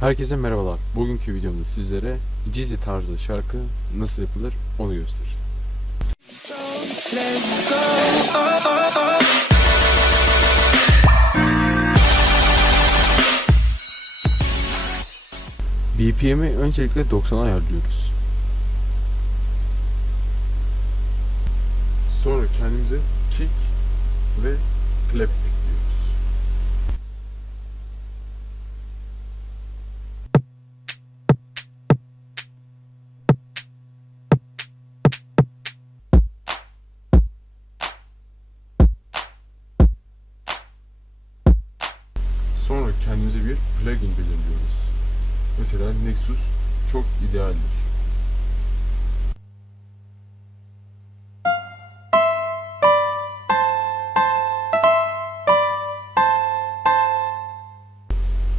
Herkese merhabalar. Bugünkü videomda sizlere Jeezy tarzı şarkı nasıl yapılır onu göstereceğim. BPM'i öncelikle 90'a ayarlıyoruz. Sonra kendimize kick ve clap ekliyoruz. Sonra kendimize bir plugin belirliyoruz. Mesela Nexus çok idealdir.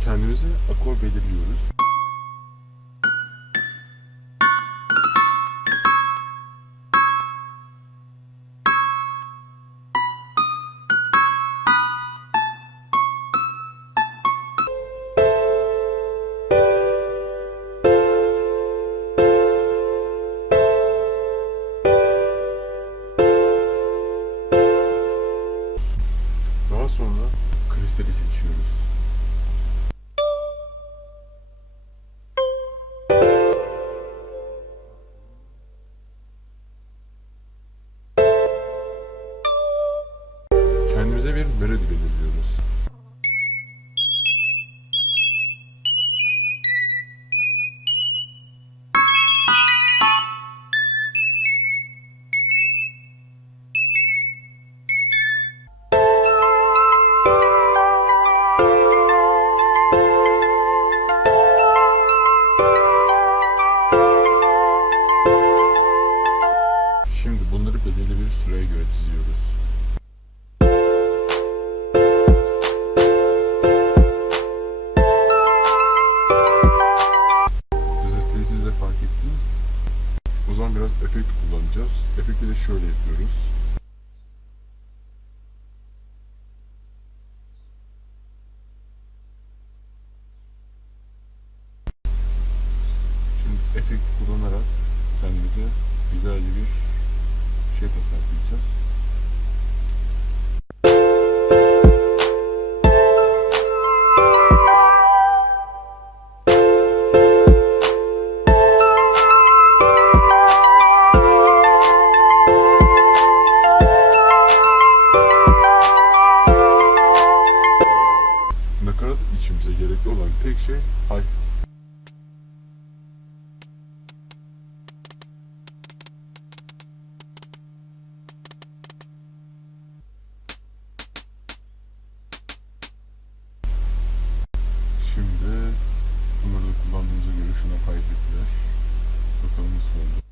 Kendimize akor belirliyoruz. Daha sonra kristali seçiyoruz. Kendimize bir melodi belirliyoruz. Şimdi bunları belirli bir sıraya göre diziyoruz. Düzeltmeyi siz de fark ettiniz. O zaman biraz efekt kullanacağız. Efekti de şöyle yapıyoruz. Şimdi efekti kullanarak kendimize güzel bir şey tasarlayacağız. Nakarat içimize gerekli olan tek şey hi-hat. Şimdi bunları da kullandığımıza göre şuna kaydettiler. Bakalım nasıl oldu.